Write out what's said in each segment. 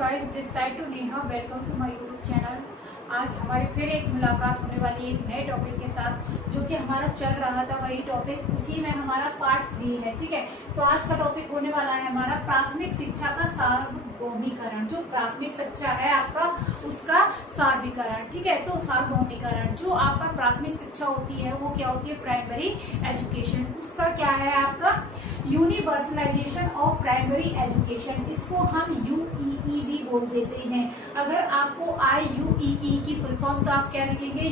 Guys, this side to Neha. Welcome to my YouTube channel. आज हमारी फिर एक मुलाकात होने वाली है एक नए टॉपिक के साथ, जो कि हमारा चल रहा था वही टॉपिक, उसी में हमारा पार्ट 3 है। ठीक है, तो आज का टॉपिक होने वाला है हमारा प्राथमिक शिक्षा का सार्वभौमिकरण। जो प्राथमिक शिक्षा है आपका, उसका सार्वभौमिकरण। ठीक है, तो सार्वभौमिकरण जो आपका प्राथमिक शिक्षा होती है वो क्या होती है? Primary education. उसका क्या है आपका? Universalization of primary education. इसको हम यूईई भी बोल देते हैं। अगर आपको IUEE की फुल फॉर्म, तो आप क्या लिखेंगे?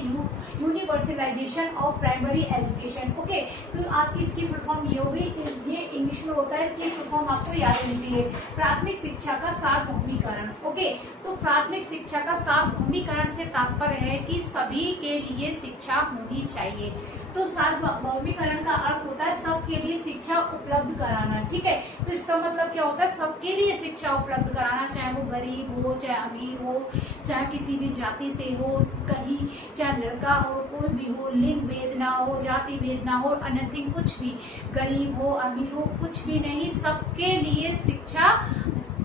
Universalization of primary education. Okay, तो आपकी इसकी फुल फॉर्म ये होगी। ये इंग्लिश में होता है, इसकी फुल फॉर्म आपको याद होनी चाहिए, प्राथमिक शिक्षा का सार्वभौमिकरण। ओके, तो प्राथमिक शिक्षा का सार्वभौमिकरण से तात्पर्य है कि सभी के लिए शिक्षा होनी चाहिए। तो सार्वभौमिकरण का अर्थ होता है सबके लिए शिक्षा उपलब्ध कराना। ठीक है, तो इसका मतलब क्या होता है? सबके लिए शिक्षा उपलब्ध कराना, चाहे वो गरीब हो, चाहे अमीर हो, चाहे किसी भी जाति से हो, कहीं चाहे लड़का हो, कोई भी हो, लिंग भेद ना हो, जाति भेद ना हो, अनथिंग कुछ भी, गरीब हो अमीर हो, कुछ भी नहीं, सबके लिए शिक्षा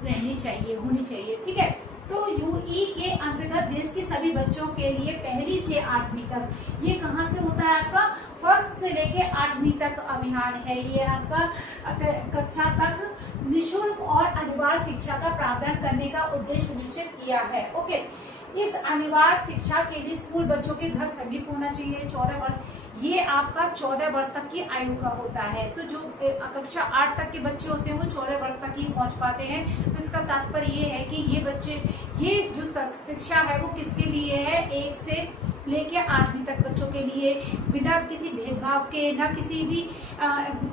रहनी चाहिए, होनी चाहिए। ठीक है, तो यूई के अंतर्गत देश के सभी बच्चों के लिए पहली से 8वीं तक, ये कहाँ से होता है आपका? फर्स्ट से लेके 8वीं तक अभियान है। ये आपका कक्षा तक निःशुल्क और अनिवार्य शिक्षा का प्रावधान करने का उद्देश्य सुनिश्चित किया है। ओके, इस अनिवार्य शिक्षा के लिए स्कूल बच्चों के घर समीप होना चाहिए। 14 वर्ष, ये आपका 14 वर्ष तक की आयु का होता है। तो जो कक्षा 8 तक के बच्चे होते हैं वो 14 वर्ष तक ही पहुंच पाते हैं। तो इसका तात्पर्य ये है कि ये बच्चे, ये जो शिक्षा है वो किसके लिए है? 1 से लेके 8वीं तक बच्चों के लिए, बिना किसी भेदभाव के, ना किसी भी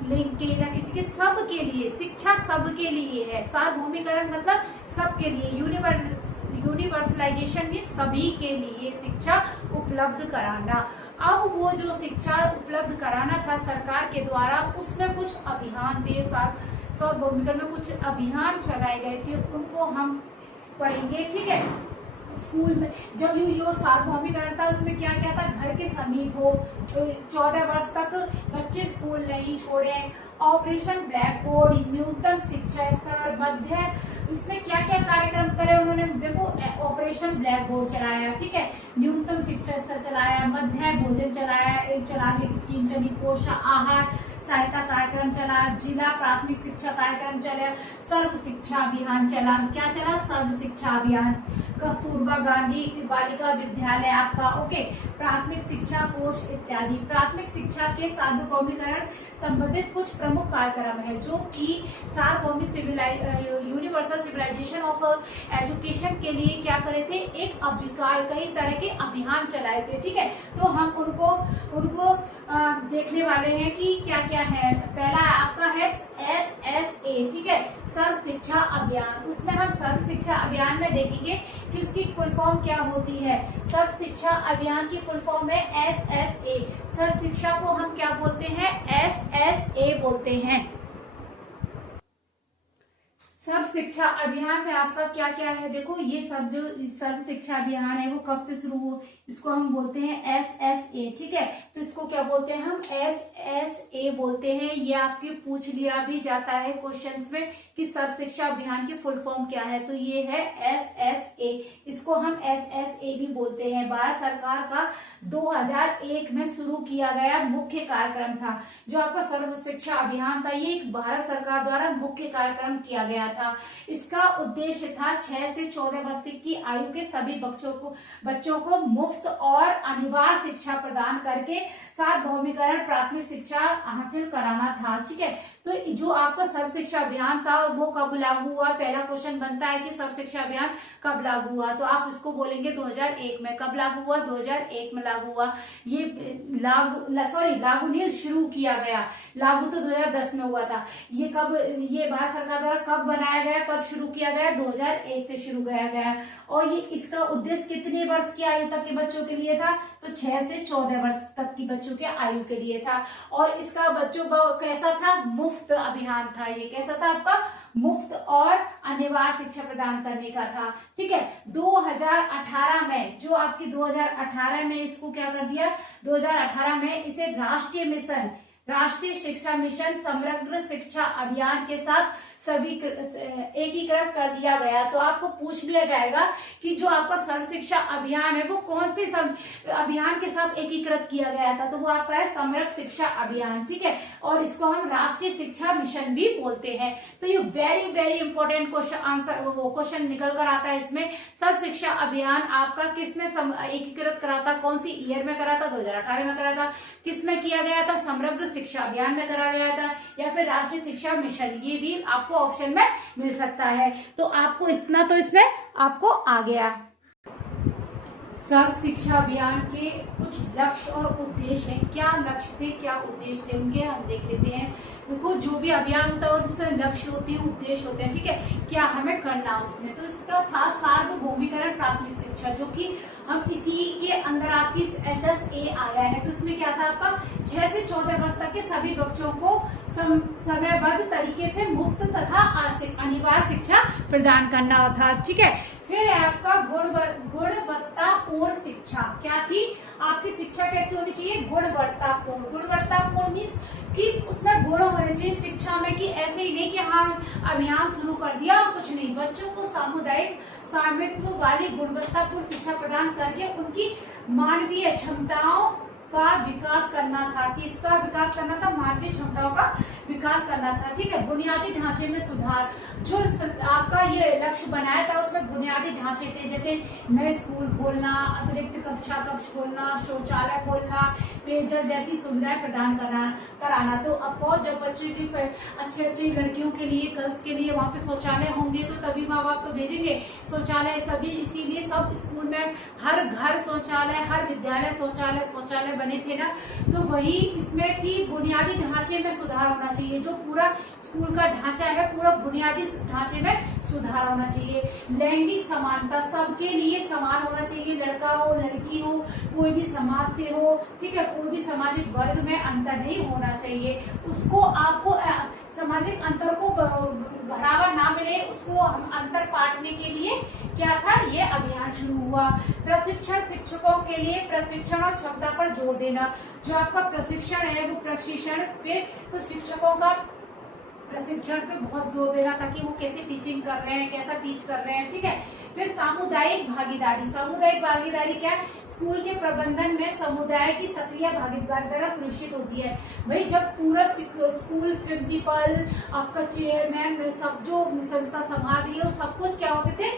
लिंग के, ना किसी के, सब के लिए शिक्षा सबके लिए है। सार्वभौमिकरण मतलब सबके लिए, यूनिवर्सलाइजेशन में सभी के लिए शिक्षा उपलब्ध कराना। अब वो जो शिक्षा उपलब्ध कराना था सरकार के द्वारा, उसमें कुछ अभियान थे, सार्वभौमिकरण में कुछ अभियान चलाए गए थे, उनको हम पढ़ेंगे। ठीक है, स्कूल में जब यो सार्वभौमिकरण था, उसमें क्या क्या था? घर के समीप हो, 14 वर्ष तक बच्चे स्कूल नहीं छोड़े, ऑपरेशन ब्लैक बोर्ड, न्यूनतम शिक्षा स्तर, मध्य, इसमें क्या क्या कार्यक्रम करे उन्होंने? देखो, ऑपरेशन ब्लैक बोर्ड चलाया, ठीक है, न्यूनतम शिक्षा स्तर चलाया, मध्य भोजन चलाने की स्कीम चली, पोषण आहार सहायता कार्यक्रम चला, जिला प्राथमिक शिक्षा कार्यक्रम चला, सर्व शिक्षा अभियान चला। क्या चला? सर्व शिक्षा अभियान। कस्तूरबा गांधी बालिका विद्यालय आपका, ओके, प्राथमिक शिक्षा कोष इत्यादि। प्राथमिक शिक्षा के सार्वभौमिकरण संबंधित कुछ प्रमुख कार्यक्रम है, जो कि सार्वभौमिक यूनिवर्सल सिविलाइजेशन ऑफ एजुकेशन के लिए क्या करे थे? कई तरह के अभियान चलाए थे। ठीक है, तो हम उनको देखने वाले हैं कि क्या क्या है। पहला आपका है SSA, ठीक है, सर्व शिक्षा अभियान। उसमें हम सर्व शिक्षा अभियान में देखेंगे कि उसकी फुल फॉर्म क्या होती है। सर्व शिक्षा अभियान की फुल फॉर्म है SSA। सर्व शिक्षा को हम क्या बोलते हैं? SSA बोलते हैं। सर्व शिक्षा अभियान में आपका क्या क्या है? देखो, ये सब जो सर्व शिक्षा अभियान है वो कब से शुरू हो, इसको हम बोलते हैं SSA। ठीक है, तो इसको क्या बोलते हैं? हम SSA बोलते हैं। ये आपके पूछ लिया भी जाता है क्वेश्चंस में कि सर्व शिक्षा अभियान की फुल फॉर्म क्या है, तो ये है SSA। इसको हम SSA भी बोलते हैं। भारत सरकार का 2001 में शुरू किया गया मुख्य कार्यक्रम था। जो आपका सर्व शिक्षा अभियान था, ये भारत सरकार द्वारा मुख्य कार्यक्रम किया गया था। इसका उद्देश्य था 6 से 14 वर्ष तक की आयु के सभी बच्चों को मुफ्त और अनिवार्य शिक्षा प्रदान करके सार्वभौमिकरण प्राथमिक शिक्षा हासिल कराना था। ठीक है, तो जो आपका सर्व शिक्षा अभियान था वो कब लागू हुआ? पहला क्वेश्चन बनता है कि सर्व शिक्षा अभियान कब लागू हुआ, तो आप इसको बोलेंगे 2001 में। कब लागू हुआ? 2001 में लागू हुआ। ये लागू नहीं, शुरू किया गया। लागू तो 2010 में हुआ था। ये भारत सरकार द्वारा कब बनाया गया, कब शुरू किया गया? 2001 से शुरू किया गया। और ये इसका उद्देश्य कितने वर्ष की आयु तक के बच्चों के लिए था? तो 6 से 14 वर्ष तक की बच्चों के आयु के लिए था। और इसका बच्चों का कैसा था? मुफ्त अभियान था। ये कैसा था आपका? मुफ्त और अनिवार्य शिक्षा प्रदान करने का था। ठीक है, 2018 में, जो आपकी 2018 में इसको क्या कर दिया? 2018 में इसे राष्ट्रीय शिक्षा मिशन समग्र शिक्षा अभियान के साथ सभी एकीकृत कर दिया गया। तो आपको पूछ लिया जाएगा कि जो आपका सर्व शिक्षा अभियान है वो कौन से अभियान के साथ एकीकृत किया गया था, तो वो आपका है समग्र शिक्षा अभियान, ठीक है। और इसको हम राष्ट्रीय शिक्षा मिशन भी बोलते हैं। तो ये very very important question answer वो क्वेश्चन निकल कर आता है इसमें। सर्व शिक्षा अभियान आपका किसमें एकीकृत करा था, कौन सी ईयर में करा था, 2018 में करा था। किसमें किया गया था, समग्र शिक्षा अभियान में करा गया था या फिर राष्ट्रीय शिक्षा मिशन, ये भी आपको ऑप्शन में मिल सकता है। तो आपको इतना तो इसमें आपको आ गया। सर्व शिक्षा अभियान के कुछ लक्ष्य और उद्देश्य हैं। क्या लक्ष्य थे, क्या उद्देश्य थे उनके, हम देख लेते हैं। देखो जो भी अभियान होता है उसमें लक्ष्य होते हैं, उद्देश्य होते हैं, ठीक है, क्या हमें करना उसमें। तो इसका था सार्वभौमिकरण प्राथमिक शिक्षा, जो कि हम इसी के अंदर आपकी SSA आया है। तो इसमें क्या था आपका 6 से 14 वर्ष तक के सभी बच्चों को समयबद्ध तरीके से मुफ्त तथा अनिवार्य शिक्षा प्रदान करना था, ठीक है। फिर है आपका गुणवत्तापूर्ण शिक्षा। क्या थी आपकी शिक्षा, कैसी होनी चाहिए, गुणवत्तापूर्ण। गुणवत्तापूर्ण मीन्स कि उसमें गुण होने चाहिए शिक्षा में, कि ऐसे ही नहीं कि हाँ अभियान शुरू कर दिया और कुछ नहीं। बच्चों को सामुदायिक स्वामित्व वाली गुणवत्तापूर्ण शिक्षा प्रदान करके उनकी मानवीय क्षमताओं का विकास करना था। कि इसका विकास करना था, मानवीय क्षमताओं का विकास करना था, ठीक है। बुनियादी ढांचे में सुधार, जो आपका ये लक्ष्य बनाया था उसमें बुनियादी ढांचे थे, जैसे नए स्कूल खोलना, अतिरिक्त कक्षा कक्ष खोलना, शौचालय खोलना, पेयजल जैसी सुविधाएं प्रदान कराना। तो अब जब बच्चे की अच्छे लड़कियों के लिए, गर्ल्स के लिए वहाँ पे शौचालय होंगे तो तभी माँ बाप तो भेजेंगे शौचालय सभी। इसीलिए सब स्कूल में हर घर शौचालय, हर विद्यालय शौचालय बने थे ना। तो वही इसमें कि बुनियादी ढांचे में सुधार होना चाहिए। जो पूरा स्कूल का ढांचा है पूरा बुनियादी ढांचे में सुधार होना चाहिए। लैंगिक समानता, सबके लिए समान होना चाहिए, लड़का हो लड़की हो, कोई भी समाज से हो, ठीक है, कोई भी सामाजिक वर्ग में अंतर नहीं होना चाहिए। उसको आपको सामाजिक अंतर को बढ़ावा ना मिले, उसको अंतर पाटने के लिए क्या था, ये अभियान शुरू हुआ। प्रशिक्षण, शिक्षकों के लिए प्रशिक्षण और क्षमता पर जोर देना। जो आपका प्रशिक्षण है वो प्रशिक्षण पे, तो शिक्षकों का प्रशिक्षण पे बहुत जोर देना ताकि वो कैसे टीचिंग कर रहे हैं, कैसा टीच कर रहे हैं, ठीक है। फिर सामुदायिक भागीदारी। सामुदायिक भागीदारी क्या है, स्कूल के प्रबंधन में समुदाय की सक्रिय भागीदारी सुनिश्चित होती है। भाई जब पूरा स्कूल प्रिंसिपल, आपका चेयरमैन, सब जो संस्था संभाल रही है सब कुछ क्या होते थे,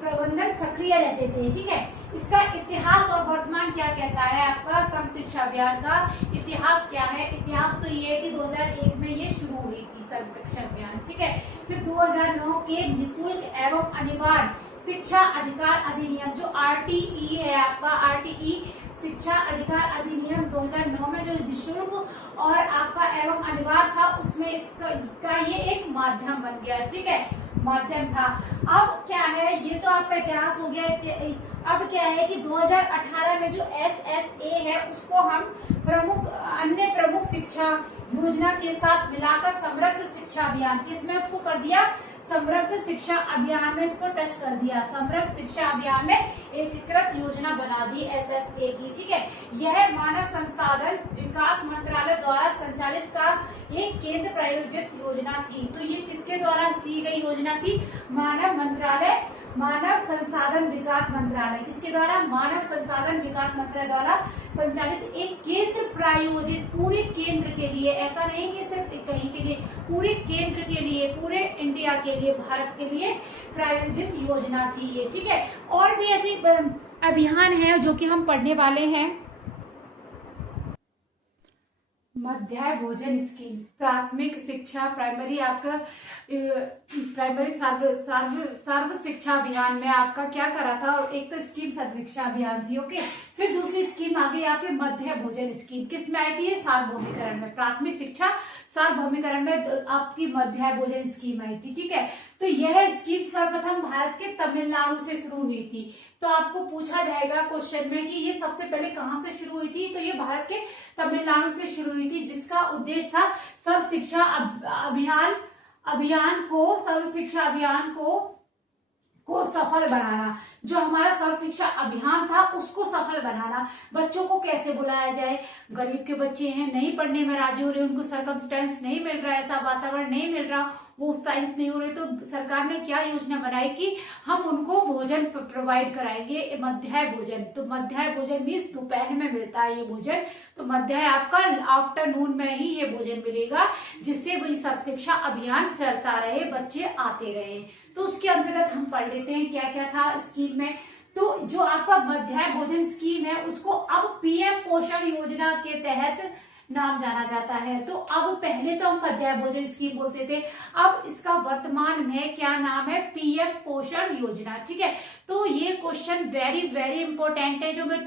प्रबंधन सक्रिय रहते थे, ठीक है। इसका इतिहास और वर्तमान क्या कहता है, आपका सर्व शिक्षा अभियान का इतिहास क्या है। इतिहास तो ये है कि 2001 में ये शुरू हुई थी सर्व शिक्षा अभियान, ठीक है। फिर 2009 के निःशुल्क एवं अनिवार्य शिक्षा अधिकार अधिनियम, जो RTE है आपका, RTE शिक्षा अधिकार अधिनियम 2009 में जो निःशुल्क और आपका एवं अनिवार्य था, उसमें इसका ये एक माध्यम बन गया, ठीक है, माध्यम था। अब क्या है, ये तो आपका इतिहास हो गया। अब क्या है कि 2018 में जो SSA है उसको हम अन्य प्रमुख शिक्षा योजना के साथ मिलाकर समग्र शिक्षा अभियान, किसमें उसको कर दिया, समग्र शिक्षा अभियान में इसको टच कर दिया। समग्र शिक्षा अभियान में एकीकृत योजना बना दी SSA की, ठीक है। यह मानव संसाधन विकास मंत्रालय द्वारा संचालित का एक केंद्र प्रायोजित योजना थी। तो ये किसके द्वारा की गई योजना थी, मानव संसाधन विकास मंत्रालय, किसके द्वारा, मानव संसाधन विकास मंत्रालय द्वारा संचालित एक केंद्र प्रायोजित, पूरे केंद्र के लिए, ऐसा नहीं कि सिर्फ कहीं के लिए, पूरे केंद्र के लिए, पूरे इंडिया के लिए, भारत के लिए प्रायोजित योजना थी ये, ठीक है। और भी ऐसे अभियान है जो कि हम पढ़ने वाले हैं। मध्याह्न भोजन स्कीम, प्राथमिक शिक्षा, प्राइमरी आपका प्राइमरी सर्व शिक्षा अभियान में आपका क्या करा था, एक तो स्कीम सर्व शिक्षा अभियान थी, ओके। फिर दूसरी स्कीम आ गई आपकी मध्याह्न भोजन स्कीम, किसमें आई थी, सार्वभौमिकरण में, प्राथमिक शिक्षा सार्वभौमिकरण में आपकी मध्याह्न भोजन स्कीम आई थी, ठीक है। तो यह स्कीम सर्वप्रथम भारत के तमिलनाडु से शुरू हुई थी। तो आपको पूछा जाएगा क्वेश्चन में कि ये सबसे पहले कहाँ से शुरू हुई थी, तो ये भारत के तमिलनाडु से शुरू हुई थी, जिसका उद्देश्य था सर्व शिक्षा अभियान को सफल बनाना। जो हमारा सर्व शिक्षा अभियान था उसको सफल बनाना। बच्चों को कैसे बुलाया जाए, गरीब के बच्चे हैं, नहीं पढ़ने में राजी हो रहे, उनको सर्कमस्टेंस नहीं मिल रहा, ऐसा वातावरण नहीं मिल रहा, वो उत्साहित नहीं हो रहे, तो सरकार ने क्या योजना बनाई कि हम उनको भोजन प्रोवाइड कराएंगे, मध्याह्न भोजन। तो मध्याह्न भोजन मीन्स दोपहर में मिलता है ये भोजन, तो मध्याह्न आपका आफ्टरनून में ही ये भोजन मिलेगा, जिससे वही सर्व शिक्षा अभियान चलता रहे, बच्चे आते रहे। तो उसके अंतर्गत हम पढ़ लेते हैं क्या क्या था स्कीम में। तो जो आपका मध्याह्न भोजन स्कीम है उसको अब पीएम पोषण योजना के तहत नाम जाना जाता है। तो अब पहले तो हम मध्याह्न भोजन स्कीम बोलते थे, अब इसका वर्तमान में क्या नाम है, पीएम पोषण योजना। ठीक है, तो ये क्वेश्चन वेरी वेरी इंपॉर्टेंट है, जो मैं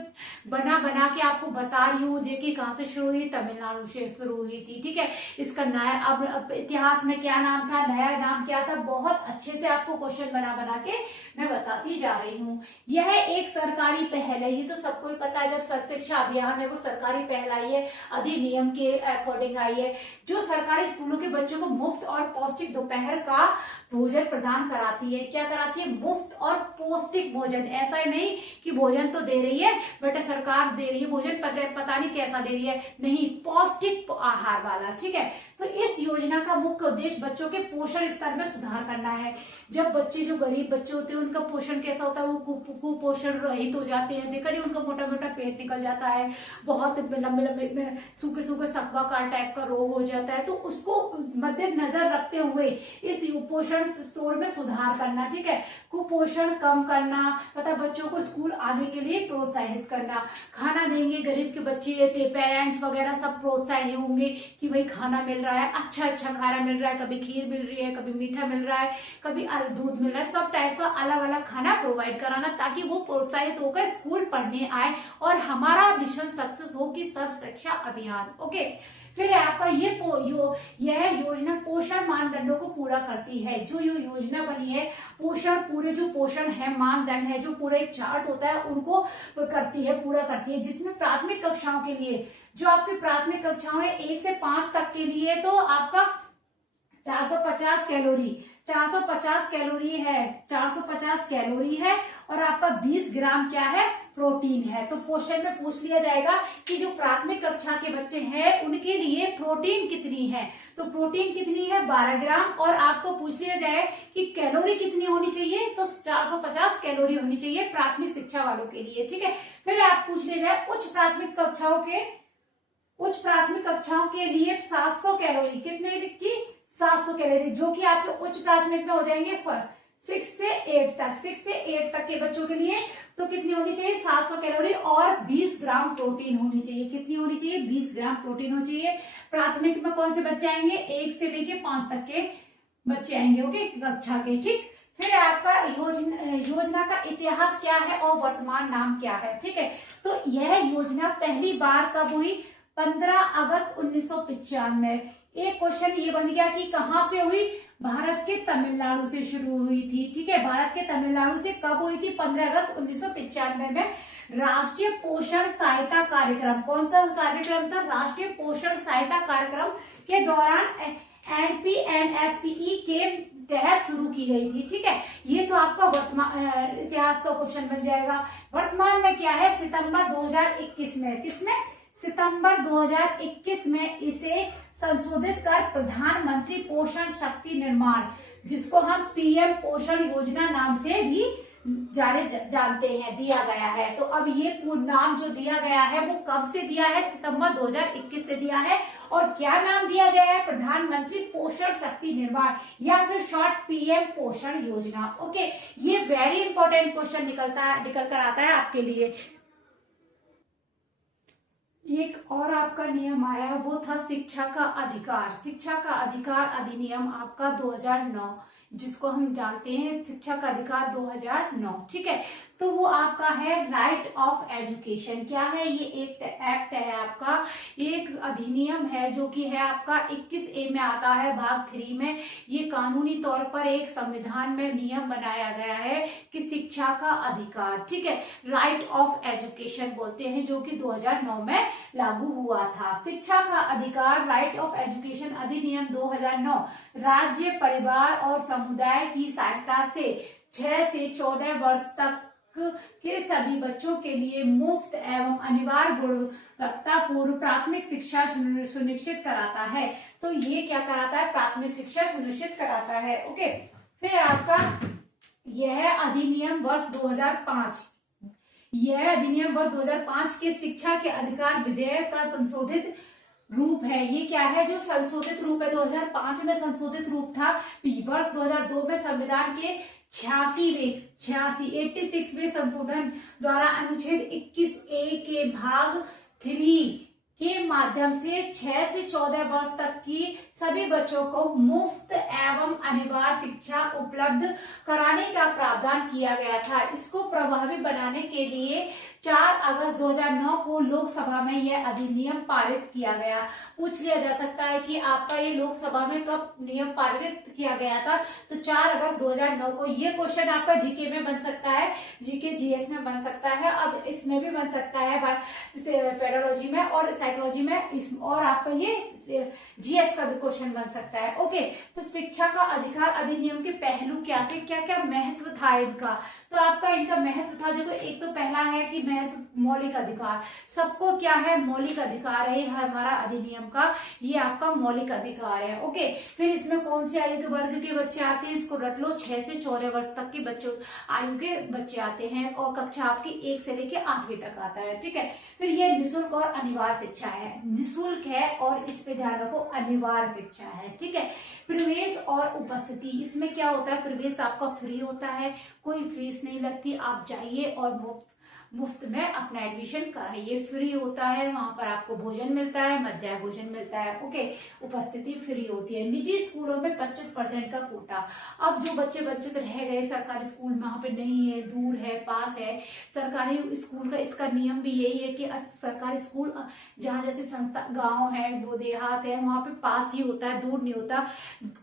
बना के आपको बता रही हूँ। देखिए कहाँ से शुरू हुई, तमिलनाडु से शुरू हुई थी। ठीक है, इसका नया अब इतिहास में क्या नाम था, नया नाम क्या था, बहुत अच्छे से आपको क्वेश्चन बना के मैं बताती जा रही हूँ। यह एक सरकारी पहल है, ये तो सबको ही पता है, जब सर्व शिक्षा अभियान है वो सरकारी पहल आई है, अधिनियम के अकॉर्डिंग आई है, जो सरकारी स्कूलों के बच्चों को मुफ्त और पौष्टिक दोपहर का भोजन प्रदान कराती है। क्या कराती है, मुफ्त और पौष्टिक भोजन। ऐसा ही नहीं कि भोजन तो दे रही है बेटा, सरकार दे रही है भोजन, पता नहीं कैसा दे रही है, नहीं, पौष्टिक आहार वाला। ठीक है, तो इस योजना का मुख्य उद्देश्य बच्चों के पोषण स्तर में सुधार करना है। जब बच्चे, जो गरीब बच्चे होते हैं, उनका पोषण कैसा होता है, वो कुपोषण रहित हो जाते हैं। देखा नहीं, उनका मोटा मोटा पेट निकल जाता है, बहुत लंबे लंबे सूखे सखवाकार टाइप का रोग हो जाता है। तो उसको मद्देनजर रखते हुए इस पोषण स्तर में सुधार करना। ठीक है, कुपोषण कम करना, पता बच्चों को स्कूल आने के लिए प्रोत्साहित करना। खाना देंगे गरीब के बच्चे, पेरेंट्स वगैरह सब प्रोत्साहित होंगे कि भाई खाना मिल रहा है, अच्छा खाना मिल रहा है, कभी खीर मिल रही है, कभी मीठा मिल रहा है, कभी दूध मिल रहा है, सब टाइप का अलग अलग खाना प्रोवाइड कराना, ताकि वो प्रोत्साहित होकर स्कूल पढ़ने आए और हमारा मिशन सक्सेस हो कि सर्व शिक्षा अभियान। ओके, फिर आपका यह योजना पोषण मानदंडों को पूरा करती है। जो ये योजना बनी है, पोषण, पूरे जो पोषण है मानदंड है, जो पूरा एक चार्ट होता है, उनको करती है, पूरा करती है। जिसमें प्राथमिक कक्षाओं के लिए, जो आपकी प्राथमिक कक्षाओं है 1 से 5 तक के लिए, तो आपका 450 कैलोरी 450 कैलोरी है, और आपका 20 ग्राम क्या है, प्रोटीन है। तो क्वेश्चन में पूछ लिया जाएगा कि जो प्राथमिक कक्षा के बच्चे हैं उनके लिए प्रोटीन कितनी है, तो प्रोटीन कितनी है, 12 ग्राम। और आपको पूछ लिया जाए कि कैलोरी कितनी होनी चाहिए, तो 450 कैलोरी होनी चाहिए प्राथमिक शिक्षा वालों के लिए। ठीक है, फिर आप पूछ लिया जाए उच्च प्राथमिक कक्षाओं के लिए 700 कैलोरी, कितने की, 700 कैलोरी, जो कि आपके उच्च प्राथमिक में हो जाएंगे 6 से 8 तक के बच्चों के लिए। तो कितनी होनी चाहिए, 700 कैलोरी और 20 ग्राम प्रोटीन होनी चाहिए। कितनी होनी चाहिए, 20 ग्राम प्रोटीन होनी चाहिए। प्राथमिक में कौन से बच्चे आएंगे, 1 से लेके 5 तक के बच्चे आएंगे। ओके, कक्षा के। ठीक, फिर आपका योजना का इतिहास क्या है और वर्तमान नाम क्या है। ठीक है, तो यह योजना पहली बार कब हुई, 15 अगस्त 1995। एक क्वेश्चन ये बन गया कि कहां से हुई, भारत के तमिलनाडु से शुरू हुई थी। ठीक है, भारत के तमिलनाडु से कब हुई थी, 15 अगस्त 1995 में। राष्ट्रीय पोषण सहायता कार्यक्रम, कौन सा कार्यक्रम था, राष्ट्रीय पोषण सहायता कार्यक्रम के दौरान NPNSPE के तहत शुरू की गई थी। ठीक है, ये तो आपका वर्तमान इतिहास का क्वेश्चन बन जाएगा। वर्तमान में क्या है, सितंबर 2021 में, किसमें, सितंबर 2021 में इसे संशोधित कर प्रधानमंत्री पोषण शक्ति निर्माण, जिसको हम पीएम पोषण योजना नाम से भी जानते हैं, दिया गया है। तो अब ये पूर्ण नाम जो दिया गया है वो कब से दिया है, सितंबर 2021 से दिया है। और क्या नाम दिया गया है, प्रधानमंत्री पोषण शक्ति निर्माण, या फिर शॉर्ट पीएम पोषण योजना। ओके, ये वेरी इंपॉर्टेंट क्वेश्चन निकल कर आता है आपके लिए। एक और आपका नियम आया, वो था शिक्षा का अधिकार अधिनियम आपका 2009, जिसको हम जानते हैं शिक्षा का अधिकार 2009। ठीक है, तो वो आपका है राइट ऑफ एजुकेशन। क्या है ये, एक एक्ट है आपका, एक अधिनियम है जो कि है आपका 21A में आता है, भाग 3 में। ये कानूनी तौर पर एक संविधान में नियम बनाया गया है कि शिक्षा का अधिकार, ठीक है, राइट ऑफ एजुकेशन बोलते हैं, जो कि 2009 में लागू हुआ था। शिक्षा का अधिकार राइट ऑफ एजुकेशन अधिनियम 2009 राज्य, परिवार और समुदाय की सहायता से 6 से 14 वर्ष तक के सभी बच्चों के लिए मुफ्त एवं अनिवार्य गुणवत्तापूर्ण प्राथमिक शिक्षा सुनिश्चित कराता है। तो ये क्या कराता है? प्राथमिक शिक्षा सुनिश्चित कराता है। ओके, फिर आपका यह अधिनियम वर्ष 2005, यह अधिनियम वर्ष 2005 के शिक्षा के अधिकार विधेयक का संशोधित रूप है। ये क्या है? जो संशोधित रूप है, 2005 में संशोधित रूप था। वर्ष 2002 में संविधान के 86वें संशोधन द्वारा अनुच्छेद 21A के भाग 3 के माध्यम से 6 से 14 वर्ष तक की सभी बच्चों को मुफ्त एवं अनिवार्य शिक्षा उपलब्ध कराने का प्रावधान किया गया था। इसको प्रभावी बनाने के लिए 4 अगस्त 2009 को लोकसभा में यह अधिनियम पारित किया गया। पूछ लिया जा सकता है कि आपका ये लोकसभा में कब नियम पारित किया गया था? तो 4 अगस्त 2009 को। ये क्वेश्चन आपका जीके में बन सकता है, जीके जीएस में बन सकता है, अब इसमें भी बन सकता है, पेडोलॉजी में और साइकोलॉजी में, और आपका ये जीएस का भी क्वेश्चन बन सकता है। ओके, तो शिक्षा का अधिकार अधिनियम के पहलू क्या थे, क्या क्या महत्व था इनका? तो आपका इनका महत्व था, देखो, एक तो पहला है कि महत्व मौलिक अधिकार, सबको क्या है? मौलिक अधिकार है हमारा अधिनियम का, ये आपका मौलिक अधिकार है। ओके, फिर इसमें कौन से आयु के वर्ग के बच्चे आते हैं? इसको रट लो, 6 से 14 वर्ष तक के बच्चों आयु के बच्चे आते हैं, और कक्षा आपकी 1 से लेकर 8वीं तक आता है। ठीक है, फिर ये निःशुल्क और अनिवार्य शिक्षा है, निःशुल्क है और इस पे ध्यान रखो, अनिवार्य शिक्षा है। ठीक है, प्रवेश और उपस्थिति, इसमें क्या होता है? प्रवेश आपका फ्री होता है, कोई फीस नहीं लगती, आप जाइए और मुफ्त में अपना एडमिशन कराइए, फ्री होता है। वहां पर आपको भोजन मिलता है, मध्याह्न भोजन मिलता है। ओके, उपस्थिति फ्री होती है। निजी स्कूलों में 25% का कोटा। अब जो बच्चे वंचित रह गए, सरकारी स्कूल वहां पे नहीं है, दूर है, पास है, सरकारी स्कूल का इसका नियम भी यही है कि सरकारी स्कूल जहाँ जैसे संस्था गाँव है, वो देहात है, वहां पे पास ही होता है, दूर नहीं होता,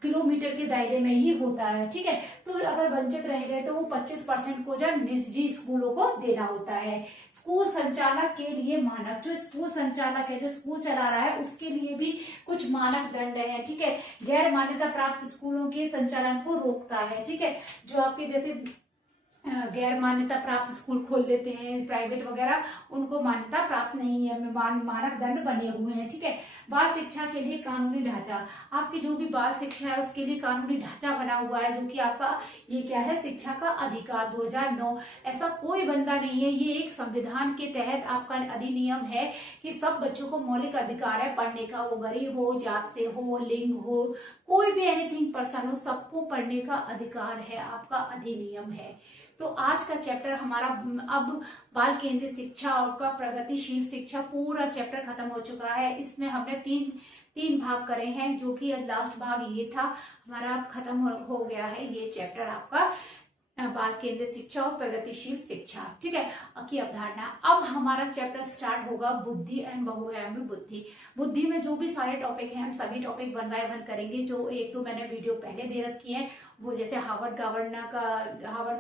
किलोमीटर के दायरे में ही होता है। ठीक है, तो अगर वंचित रह गए तो वो 25% को जो निजी स्कूलों को देना होता है। स्कूल संचालक के लिए मानक, जो स्कूल संचालक है, जो स्कूल चला रहा है, उसके लिए भी कुछ मानक दंड है। ठीक है, गैर मान्यता प्राप्त स्कूलों के संचालन को रोकता है। ठीक है, जो आपके जैसे गैर मान्यता प्राप्त स्कूल खोल लेते हैं प्राइवेट वगैरह, उनको मान्यता प्राप्त नहीं है, मानक दंड बने हुए हैं। ठीक है, बाल शिक्षा के लिए कानूनी ढांचा, आपकी जो भी बाल शिक्षा है उसके लिए कानूनी ढांचा बना हुआ है, जो कि आपका ये क्या है? शिक्षा का अधिकार 2009। ऐसा कोई बंदा नहीं है, ये एक संविधान के तहत आपका अधिनियम है कि सब बच्चों को मौलिक अधिकार है पढ़ने का, वो गरीब हो, जात से हो, लिंग हो, कोई भी एनीथिंग पर्सन हो, सबको पढ़ने का अधिकार है, आपका अधिनियम है। तो आज का चैप्टर हमारा अब बाल केंद्रित शिक्षा और का प्रगतिशील शिक्षा पूरा चैप्टर खत्म हो चुका है। इसमें हमने तीन भाग करे हैं, जो कि लास्ट भाग ये था हमारा, खत्म हो गया है ये चैप्टर आपका बाल केंद्रित शिक्षा और प्रगतिशील शिक्षा। ठीक है, की अवधारणा। अब हमारा चैप्टर स्टार्ट होगा बुद्धि एवं बहुआयामी बुद्धि। बुद्धि में जो भी सारे टॉपिक हैं, हम सभी टॉपिक 1 बाय 1 करेंगे। जो एक तो मैंने वीडियो पहले दे रखी है, वो जैसे हार्वर्ड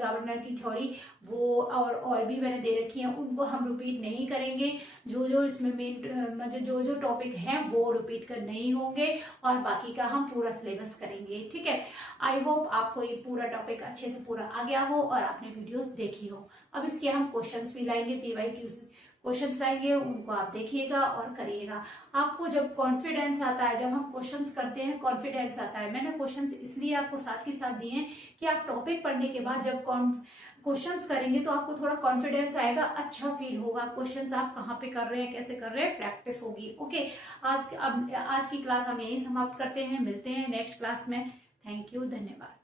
गवर्नर की थ्योरी, वो और भी मैंने दे रखी है, उनको हम रिपीट नहीं करेंगे। जो इसमें मेन जो टॉपिक हैं वो रिपीट कर नहीं होंगे, और बाकी का हम पूरा सिलेबस करेंगे। ठीक है, आई होप आपको ये पूरा टॉपिक अच्छे से पूरा आ गया हो और आपने वीडियोस देखी हो। अब इसके हम क्वेश्चंस भी लाएंगे, PYQ क्वेश्चंस लाएंगे, उनको आप देखिएगा और करिएगा। आपको जब कॉन्फिडेंस आता है, जब हम क्वेश्चंस करते हैं कॉन्फिडेंस आता है। मैंने क्वेश्चंस इसलिए आपको साथ के साथ दिए हैं कि आप टॉपिक पढ़ने के बाद जब क्वेश्चंस करेंगे तो आपको थोड़ा कॉन्फिडेंस आएगा, अच्छा फील होगा। क्वेश्चंस आप कहाँ पे कर रहे हैं, कैसे कर रहे हैं, प्रैक्टिस होगी। ओके, आज की क्लास हम यही समाप्त करते हैं, मिलते हैं नेक्स्ट क्लास में। थैंक यू, धन्यवाद।